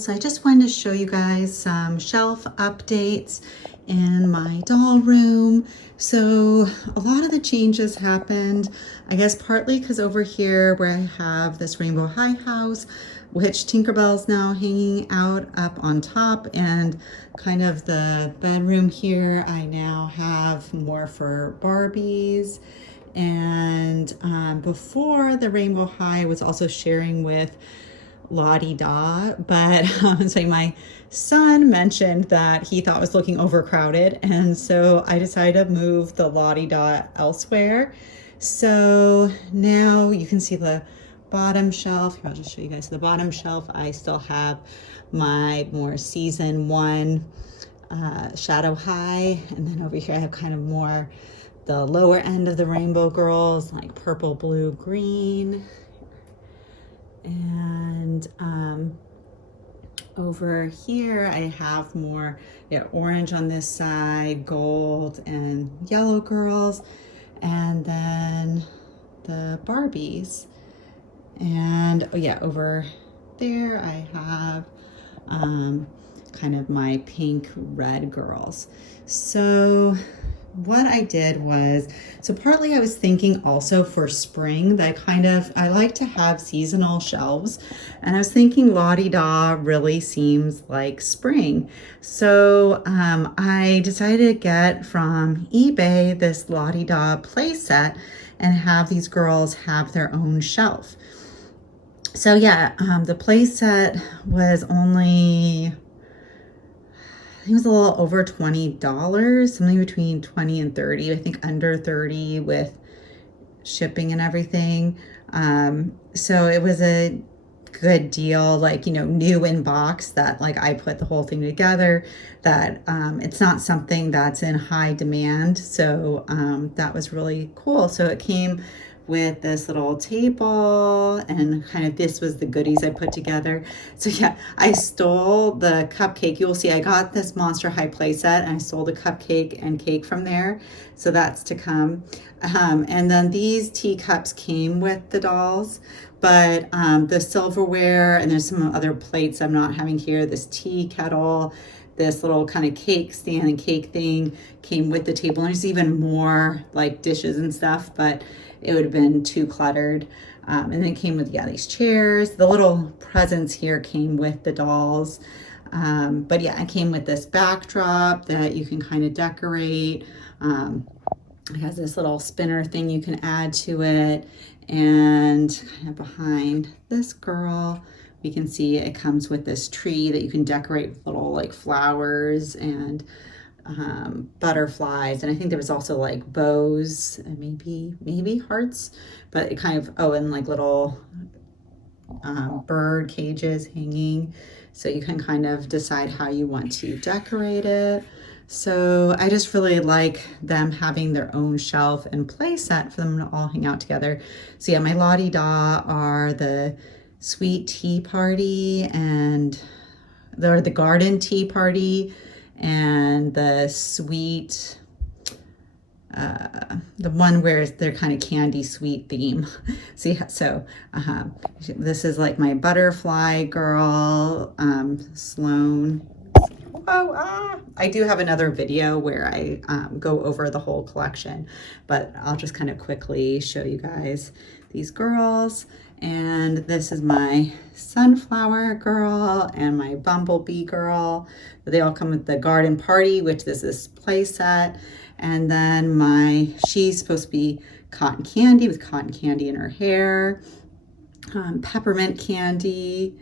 So I just wanted to show you guys some shelf updates in my doll room. So a lot of the changes happened, I guess partly because over here where I have this Rainbow High house, which Tinkerbell's now hanging out up on top, and kind of the bedroom here, I now have more for Barbies. And before the Rainbow High was also sharing with Lottie Da, but so my son mentioned that he thought it was looking overcrowded, and so I decided to move the Lottie Da elsewhere. So now you can see the bottom shelf. Here, I'll just show you guys the bottom shelf. I still have my more season 1 Shadow High, and then over here I have kind of more the lower end of the Rainbow Girls, like purple, blue, green. And over here I have more orange on this side, gold and yellow girls, and then the Barbies. And oh yeah, over there I have kind of my pink red girls. So what I did was, so partly I was thinking also for spring that I like to have seasonal shelves, and I was thinking Lottie Da really seems like spring. So I decided to get from eBay this Lottie Da playset and have these girls have their own shelf. So yeah, the playset was only, I think it was a little over $20, something between 20 and 30, I think under 30 with shipping and everything. So it was a good deal, like, new in box, that like I put the whole thing together, that it's not something that's in high demand. So that was really cool. So it came with this little table, and kind of this was the goodies I put together. So yeah, I stole the cupcake. You'll see I got this Monster High playset, and I stole the cupcake and cake from there. So that's to come. And then these teacups came with the dolls, but the silverware, and there's some other plates I'm not having here, this tea kettle, this little kind of cake stand and cake thing came with the table. And there's even more like dishes and stuff, but it would have been too cluttered. And then it came with, these chairs. The little presents here came with the dolls. But yeah, it came with this backdrop that you can kind of decorate. It has this little spinner thing you can add to it. And kind of behind this girl, we can see it comes with this tree that you can decorate with little like flowers and butterflies, and I think there was also like bows and maybe hearts, but it kind of, and like little bird cages hanging, so you can kind of decide how you want to decorate it. So I just really like them having their own shelf and play set for them to all hang out together. So yeah, my Lottie Da are the Sweet Tea Party, and they're the Garden Tea Party, and the sweet, the one where they're kind of candy sweet theme. See, so this is like my butterfly girl, Sloan. I do have another video where I go over the whole collection, but I'll just kind of quickly show you guys these girls. And this is my sunflower girl and my bumblebee girl. They all come with the garden party, which is this play set. And then she's supposed to be cotton candy, with cotton candy in her hair, peppermint candy,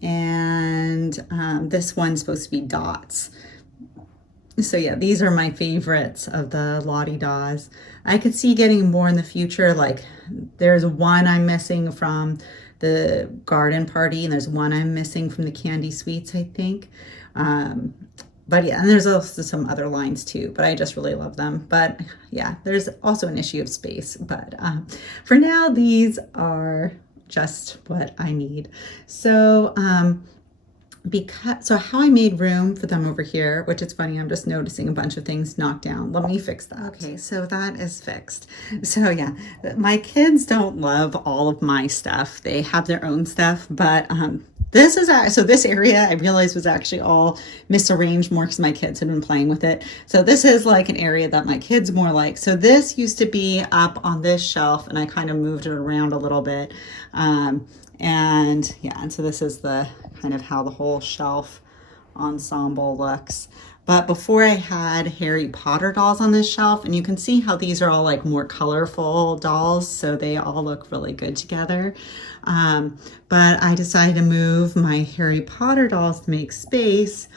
and this one's supposed to be dots. So yeah, these are my favorites of the Lottie Da's. I could see getting more in the future. Like there's one I'm missing from the garden party, and there's one I'm missing from the candy sweets, I think. But yeah, and there's also some other lines too, but I just really love them. But yeah, there's also an issue of space. But for now, these are just what I need. So how I made room for them over here, which is funny, I'm just noticing a bunch of things knocked down. Let me fix that. Okay, so that is fixed. So yeah, my kids don't love all of my stuff. They have their own stuff, but This is so this area I realized was actually all misarranged more because my kids had been playing with it. So this is like an area that my kids more like. So this used to be up on this shelf, and I kind of moved it around a little bit. And yeah, and so this is the kind of how the whole shelf ensemble looks. But before I had Harry Potter dolls on this shelf, and you can see how these are all like more colorful dolls, so they all look really good together. But I decided to move my Harry Potter dolls to make space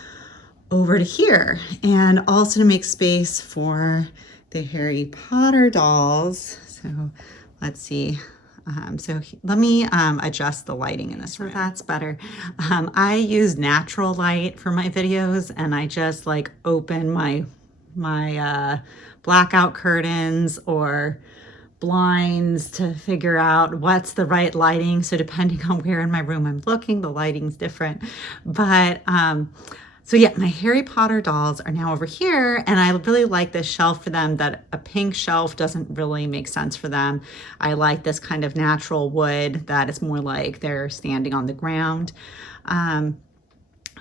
over to here, and also to make space for the Harry Potter dolls. So let's see. Let me adjust the lighting in this room. So that's better. I use natural light for my videos, and I just like open my blackout curtains or blinds to figure out what's the right lighting. So depending on where in my room I'm looking, the lighting's different. But so yeah, my Harry Potter dolls are now over here, and I really like this shelf for them. That a pink shelf doesn't really make sense for them. I like this kind of natural wood that is more like they're standing on the ground.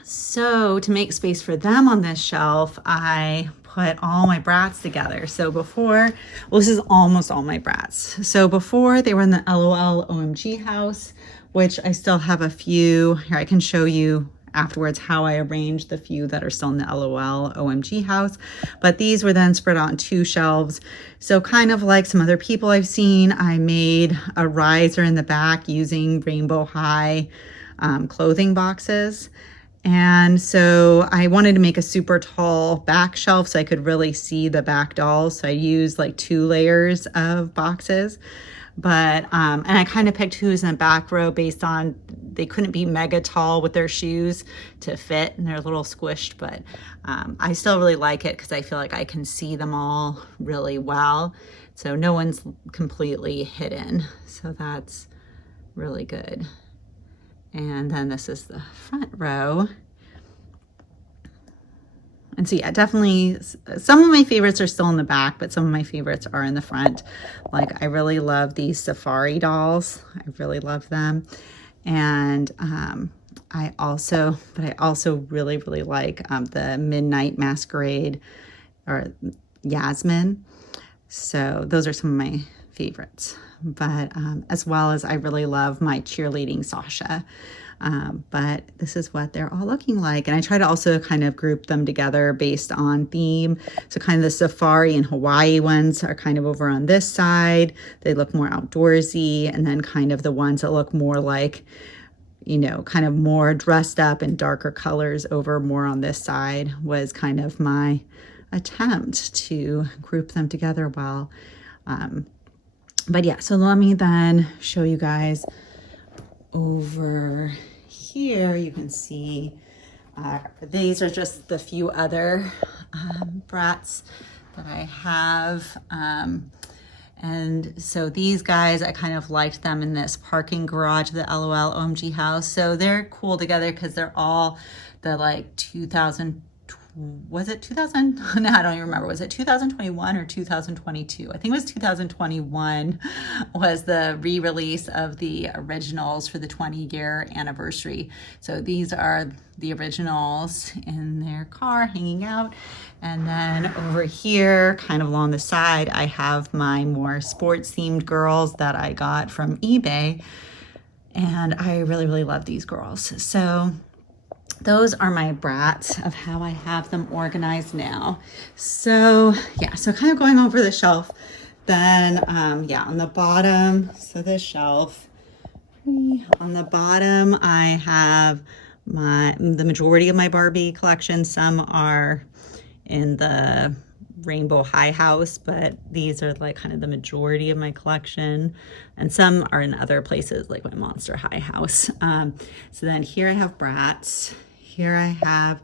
So to make space for them on this shelf, I put all my Bratz together. So before, well, this is almost all my Bratz. So before they were in the LOL OMG house, which I still have a few. Here, I can show you afterwards how I arranged the few that are still in the LOL OMG house. But these were then spread out on 2 shelves. So kind of like some other people I've seen, I made a riser in the back using rainbow high clothing boxes. And so I wanted to make a super tall back shelf so I could really see the back dolls. So I used like 2 layers of boxes. But, and I kind of picked who's in the back row based on, they couldn't be mega tall with their shoes to fit, and they're a little squished, but I still really like it because I feel like I can see them all really well. So no one's completely hidden. So that's really good. And then this is the front row. And so yeah, definitely some of my favorites are still in the back, but some of my favorites are in the front. Like I really love these safari dolls. I really love them. And I also really, really like the Midnight Masquerade or Yasmin. So those are some of my favorites. But as well as I really love my cheerleading Sasha. But this is what they're all looking like. And I try to also kind of group them together based on theme. So kind of the safari and Hawaii ones are kind of over on this side. They look more outdoorsy. And then kind of the ones that look more like, you know, kind of more dressed up in darker colors over more on this side was kind of my attempt to group them together well. But yeah, so let me then show you guys over here. You can see these are just the few other Bratz that I have. And so these guys, I kind of liked them in this parking garage of the LOL OMG house. So they're cool together because they're all the like 2000, was it 2000? No, I don't even remember. Was it 2021 or 2022? I think it was 2021 was the re-release of the originals for the 20-year anniversary. So these are the originals in their car hanging out. And then over here, kind of along the side, I have my more sports themed girls that I got from eBay. And I really, really love these girls. So those are my Bratz of how I have them organized now. So yeah, so kind of going over the shelf, then yeah, on the bottom, so this shelf, on the bottom, I have the majority of my Barbie collection. Some are in the Rainbow High house, but these are like kind of the majority of my collection, and some are in other places like my Monster High house. So then here I have Bratz. Here I have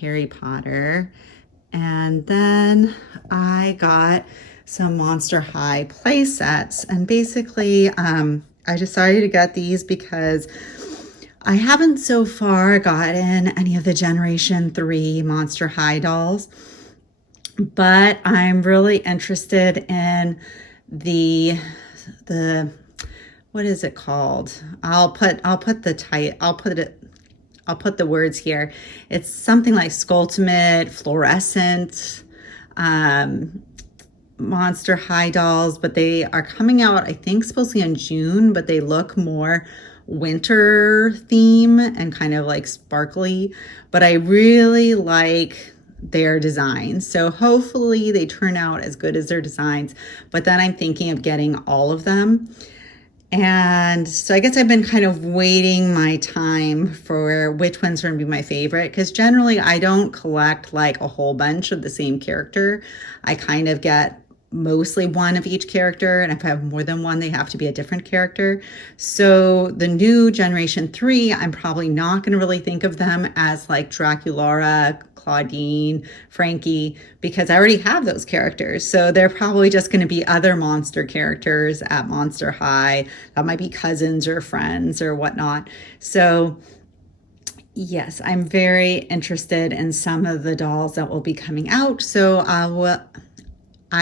Harry Potter, and then I got some Monster High play sets, and basically I decided to get these because I haven't so far gotten any of the Generation 3 Monster High dolls, but I'm really interested in the what is it called? I'll put it I'll put the words here. It's something like Sculptimate, Fluorescent, Monster High dolls, but they are coming out, I think, supposedly in June, but they look more winter theme and kind of like sparkly. But I really like their designs. So hopefully they turn out as good as their designs. But then I'm thinking of getting all of them. And so I guess I've been kind of waiting my time for which one's going to be my favorite, because generally I don't collect like a whole bunch of the same character. I kind of get mostly one of each character, and if I have more than one, they have to be a different character. So the new generation 3, I'm probably not going to really think of them as like Draculaura, Clawdeen, Frankie, because I already have those characters. So they're probably just going to be other monster characters at Monster High. That might be cousins or friends or whatnot. So yes, I'm very interested in some of the dolls that will be coming out. So I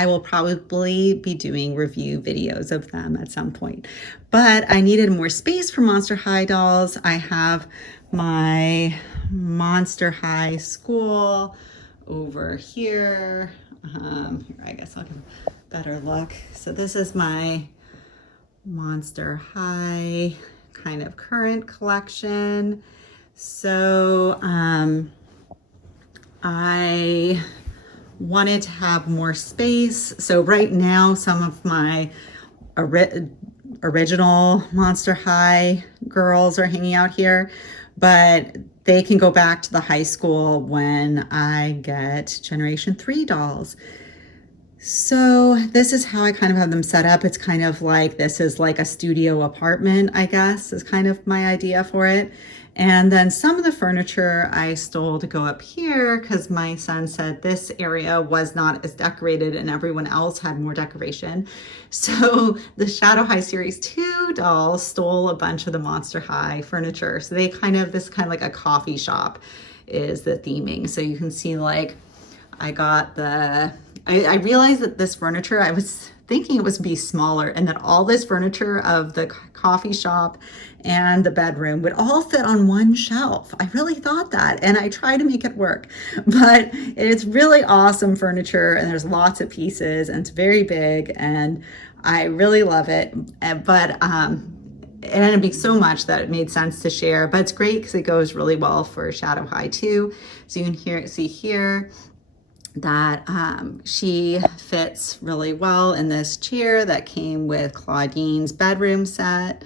will probably be doing review videos of them at some point. But I needed more space for Monster High dolls. I have my Monster High school over here. Here, I guess I'll give a better look. So this is my Monster High kind of current collection. So I wanted to have more space. So right now, some of my original Monster High girls are hanging out here, but they can go back to the high school when I get Generation 3 dolls. So this is how I kind of have them set up. It's kind of like, this is like a studio apartment, I guess, is kind of my idea for it. And then some of the furniture I stole to go up here because my son said this area was not as decorated and everyone else had more decoration. So the Shadow High Series 2 dolls stole a bunch of the Monster High furniture. So they kind of, this kind of like a coffee shop is the theming. So you can see like, I got the, I realized that this furniture, I was thinking it was be smaller, and that all this furniture of the coffee shop and the bedroom would all fit on one shelf. I really thought that, and I tried to make it work, but it's really awesome furniture, and there's lots of pieces, and it's very big, and I really love it. But it ended up being so much that it made sense to share, but it's great because it goes really well for Shadow High too. So you can see here that she fits really well in this chair that came with Clawdeen's bedroom set.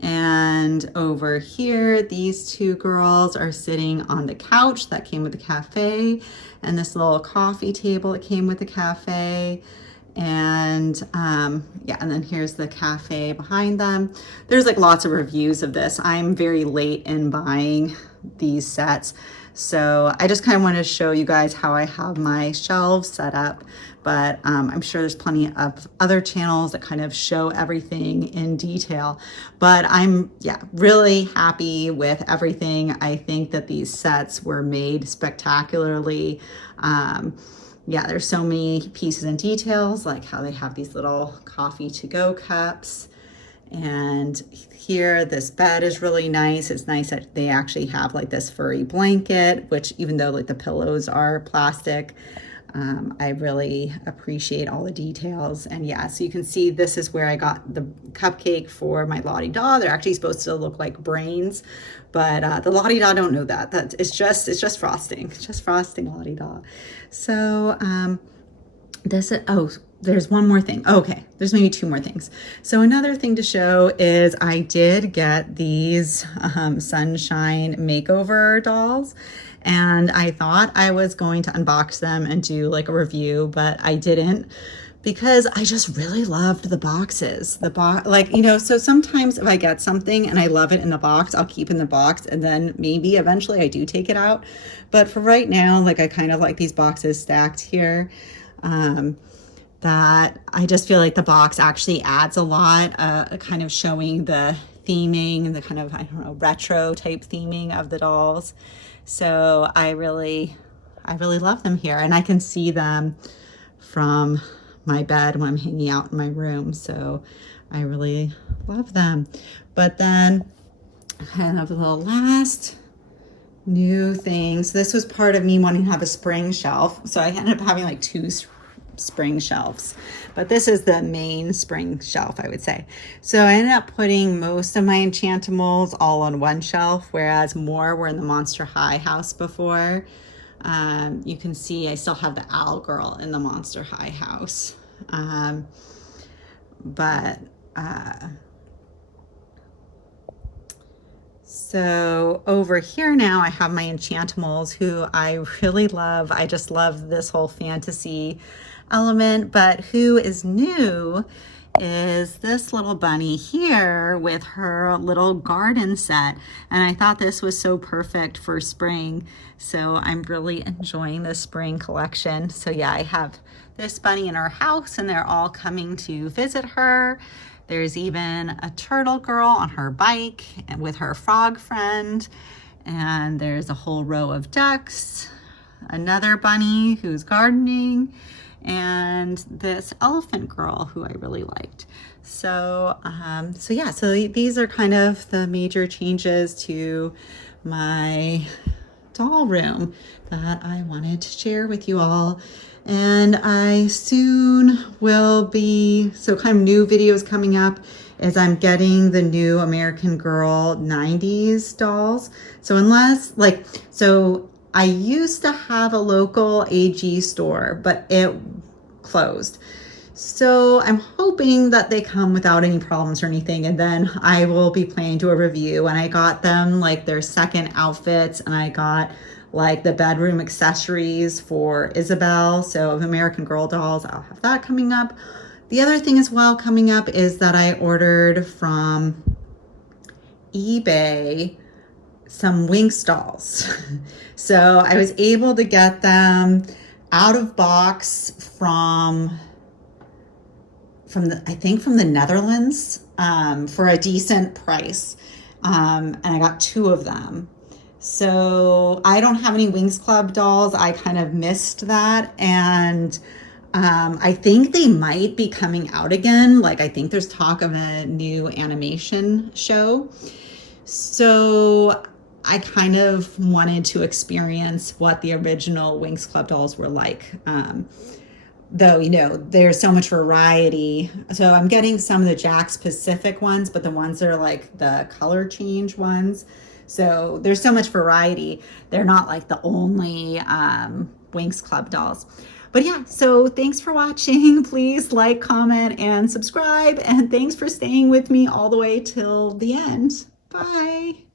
And over here, these two girls are sitting on the couch that came with the cafe, and this little coffee table that came with the cafe. And yeah, and then here's the cafe behind them. There's like lots of reviews of this. I'm very late in buying these sets, so I just kind of wanted to show you guys how I have my shelves set up, but I'm sure there's plenty of other channels that kind of show everything in detail. But I'm, yeah, really happy with everything. I think that these sets were made spectacularly. Yeah, there's so many pieces and details, like how they have these little coffee to go cups. And here, this bed is really nice. It's nice that they actually have like this furry blanket, which even though like the pillows are plastic, I really appreciate all the details. And yeah, so you can see this is where I got the cupcake for my Lottie Daw. They're actually supposed to look like brains, but the Lottie Daw don't know that. It's just frosting. It's just frosting Lottie Daw. So this is, oh, there's one more thing. Okay, there's maybe two more things. So another thing to show is I did get these Sunshine Makeover dolls, and I thought I was going to unbox them and do like a review, but I didn't, because I just really loved the boxes. The box, like, you know, so sometimes if I get something and I love it in the box, I'll keep in the box, and then maybe eventually I do take it out. But for right now, like, I kind of like these boxes stacked here. That I just feel like the box actually adds a lot, kind of showing the theming and the kind of, I don't know, retro type theming of the dolls. So I really love them here, and I can see them from my bed when I'm hanging out in my room. So I really love them. But then kind of the last new things. This was part of me wanting to have a spring shelf. So I ended up having like two spring shelves, but this is the main spring shelf, I would say. So I ended up putting most of my Enchantimals all on one shelf, whereas more were in the Monster High house before. You can see I still have the Owl Girl in the Monster High house. So over here now I have my Enchantimals, who I really love. I just love this whole fantasy element, but who is new is this little bunny here with her little garden set. And I thought this was so perfect for spring. So I'm really enjoying the spring collection. So yeah, I have this bunny in her house and they're all coming to visit her. There's even a turtle girl on her bike with her frog friend. And there's a whole row of ducks, another bunny who's gardening, and this elephant girl who I really liked. So these are kind of the major changes to my doll room that I wanted to share with you all. And I soon will be, so kind of new videos coming up as I'm getting the new American Girl 90s dolls. So I used to have a local AG store, but it closed. So I'm hoping that they come without any problems or anything. And then I will be planning to do a review. And I got them like their second outfits, and I got like the bedroom accessories for Isabel. So of American Girl dolls, I'll have that coming up. The other thing as well coming up is that I ordered from eBay some Winx dolls. So I was able to get them out of box from the Netherlands for a decent price. And I got two of them. So I don't have any Winx Club dolls. I kind of missed that. And I think they might be coming out again. Like I think there's talk of a new animation show. So I kind of wanted to experience what the original Winx Club dolls were like. Though, you know, there's so much variety. So I'm getting some of the Jack Pacific ones, but the ones that are like the color change ones. So there's so much variety. They're not like the only Winx Club dolls. But yeah, so thanks for watching. Please like, comment, and subscribe. And thanks for staying with me all the way till the end. Bye.